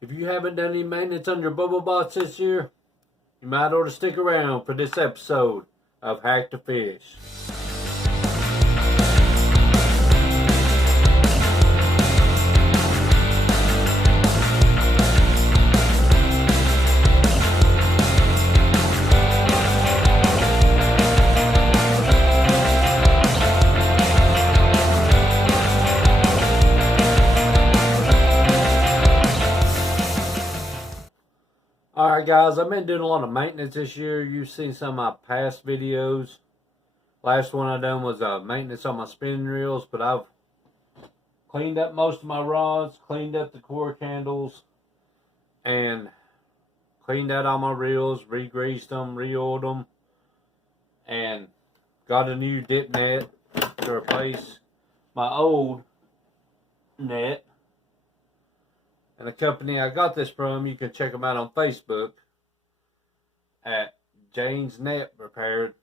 If you haven't done any maintenance on your bubble bots this year, you might ought to stick around for this episode of Hack to Fish. Alright guys, I've been doing a lot of maintenance this year. You've seen some of my past videos. Last one I done was maintenance on my spinning reels, but I've cleaned up most of my rods, cleaned up the core candles, and cleaned out all my reels, re-greased them, re-oiled them, and got a new dip net to replace my old net. And the company I got this from, you can check them out on Facebook at Jane's Net Repaired.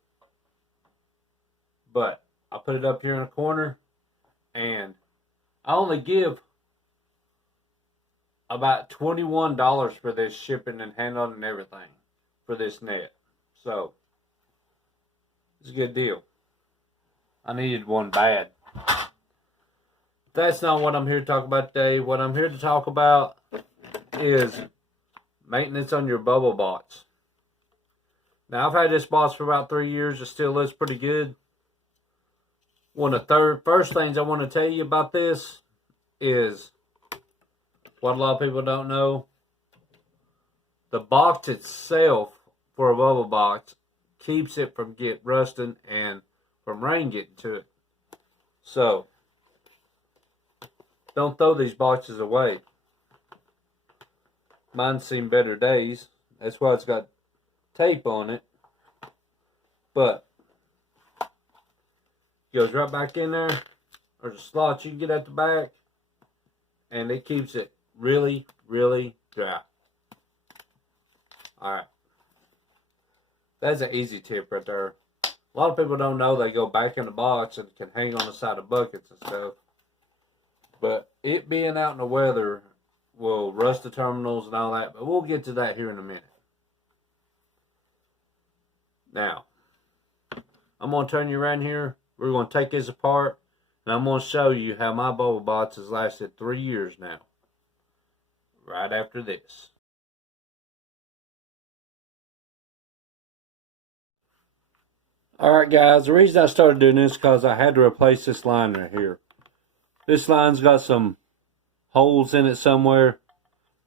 But I put it up here in a corner, and I only give about $21 for this shipping and handling and everything for this net. So it's a good deal. I needed one bad. That's not what I'm here to talk about today. What I'm here to talk about is maintenance on your bubble bots. Now, I've had this box for about 3 years. It still looks pretty good. One of the first things I want to tell you about this is what a lot of people don't know. The box itself for a bubble box keeps it from getting rusting and from rain getting to it. So don't throw these boxes away. Mine's seen better days. That's why it's got tape on it. But it goes right back in there. There's a slot you can get at the back. And it keeps it really, really dry. Alright. That's an easy tip right there. A lot of people don't know they go back in the box and can hang on the side of buckets and stuff. But it being out in the weather will rust the terminals and all that. But we'll get to that here in a minute. Now, I'm going to turn you around here. We're going to take this apart. And I'm going to show you how my bubble bots has lasted 3 years now. Right after this. Alright guys, the reason I started doing this is because I had to replace this line right here. This line's got some holes in it somewhere,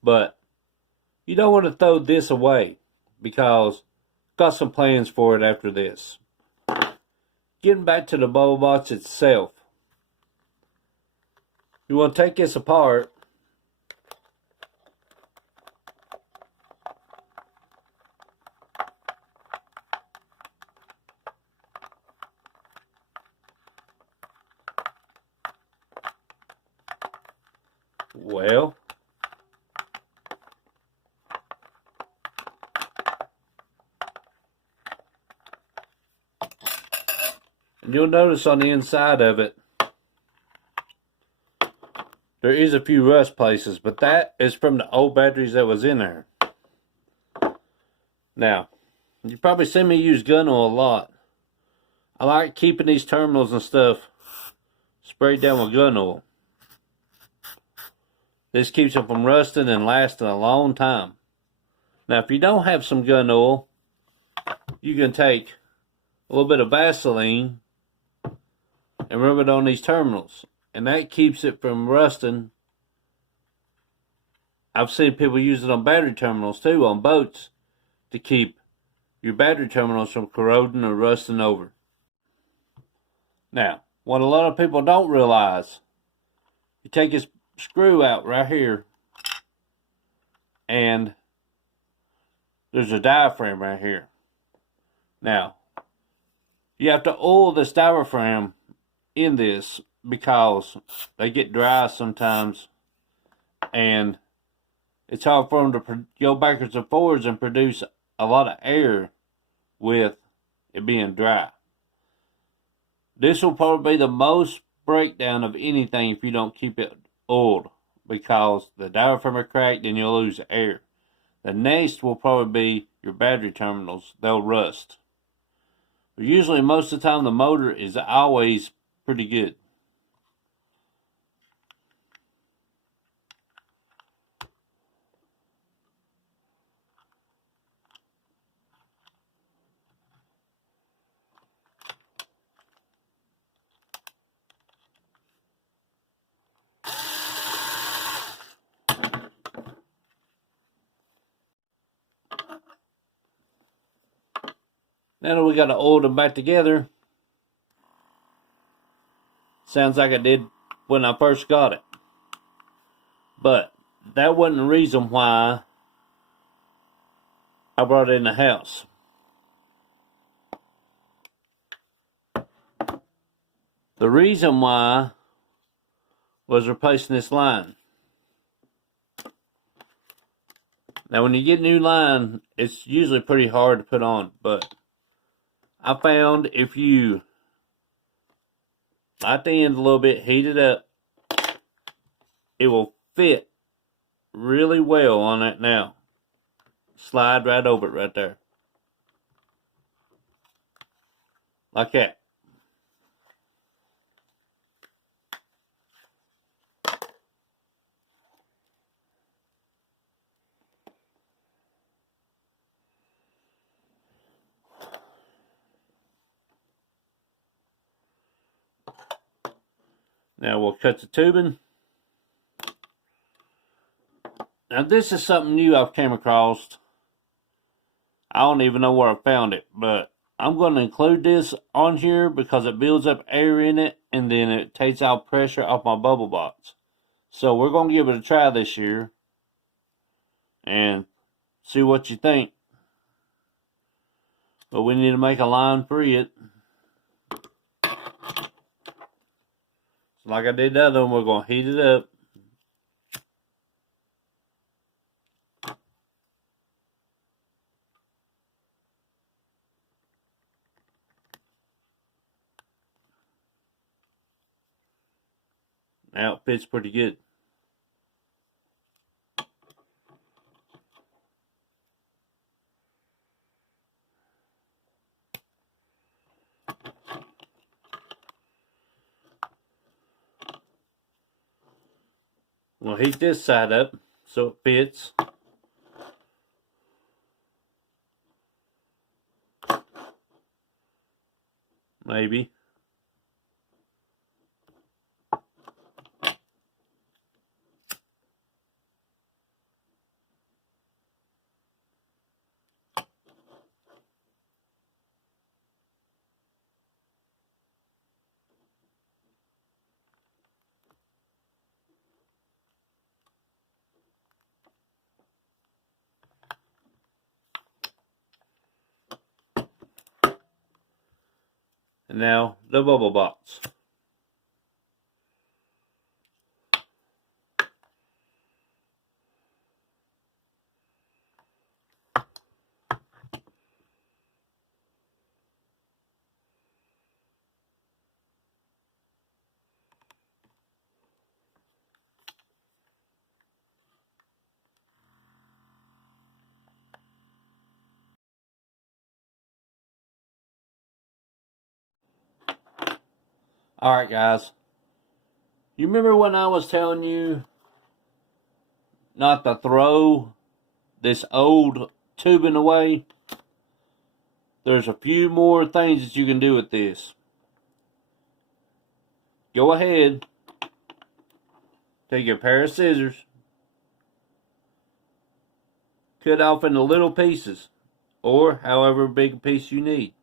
but you don't want to throw this away because I've got some plans for it after this. Getting back to the bubble box itself, you want to take this apart. Well, and you'll notice on the inside of it, there is a few rust places, but that is from the old batteries that was in there. Now, you probably see me use gun oil a lot. I like keeping these terminals and stuff sprayed down with gun oil. This keeps them from rusting and lasting a long time. Now, if you don't have some gun oil, you can take a little bit of Vaseline and rub it on these terminals. And that keeps it from rusting. I've seen people use it on battery terminals too, on boats, to keep your battery terminals from corroding or rusting over. Now, what a lot of people don't realize, you take this screw out right here, and there's a diaphragm right here. Now, you have to oil this diaphragm in this because they get dry sometimes, and it's hard for them to go backwards and forwards and produce a lot of air with it being dry. This will probably be the most breakdown of anything if you don't keep it oiled because the diaphragm are cracked and you'll lose air. The next will probably be your battery terminals. They'll rust. But usually, most of the time, the motor is always pretty good. Now that we got to oil them back together, sounds like it did when I first got it. But that wasn't the reason why I brought it in the house. The reason why was replacing this line. Now when you get new line, it's usually pretty hard to put on, but I found if you light the end a little bit, heat it up, it will fit really well on that now. Slide right over it right there. Like that. Now we'll cut the tubing. Now this is something new I've came across. I don't even know where I found it, but I'm going to include this on here because it builds up air in it and then it takes out pressure off my bubble box. So we're going to give it a try this year and see what you think. But we need to make a line for it. So like I did the other one, we're going to heat it up. Now it fits pretty good. We'll heat this side up so it fits. Maybe. And now the bubble box. Alright guys, you remember when I was telling you not to throw this old tubing away? There's a few more things that you can do with this. Go ahead, take a pair of scissors, cut off into little pieces, or however big a piece you need.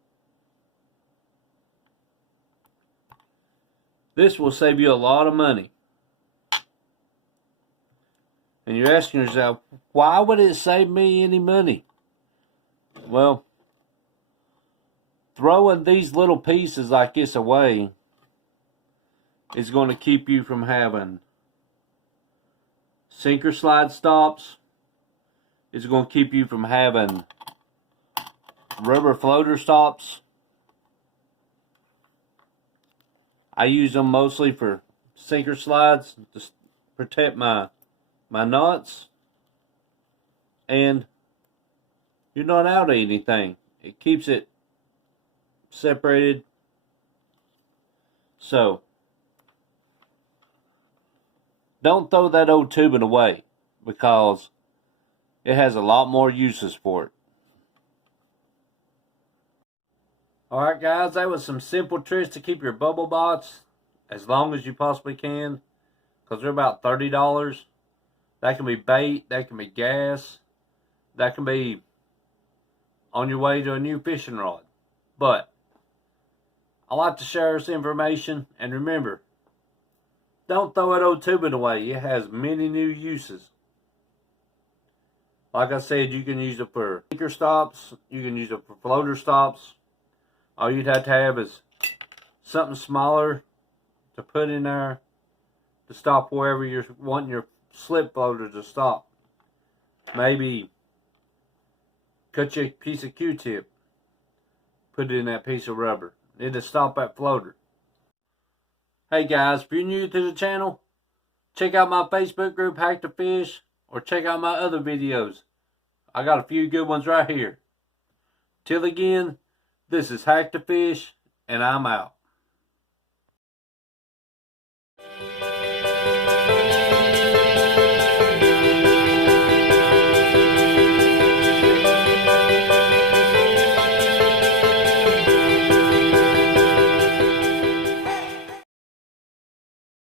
This will save you a lot of money. And you're asking yourself, why would it save me any money? Well, throwing these little pieces like this away is going to keep you from having sinker slide stops. It's going to keep you from having rubber floater stops. I use them mostly for sinker slides. Just protect my knots, and you're not out of anything. It keeps it separated. So don't throw that old tubing away, because it has a lot more uses for it. Alright guys, that was some simple tricks to keep your bubble bots as long as you possibly can, because they're about $30. That can be bait, that can be gas, that can be on your way to a new fishing rod. But I like to share this information, and remember, don't throw that old tubing away. It has many new uses. Like I said, you can use it for anchor stops, you can use it for floater stops. All you'd have to have is something smaller to put in there to stop wherever you're wanting your slip floater to stop. Maybe cut you a piece of Q-tip, put it in that piece of rubber. It'll stop that floater. Hey guys, if you're new to the channel, check out my Facebook group, Hack to Fish, or check out my other videos. I got a few good ones right here. Till again, this is Hack to Fish, and I'm out.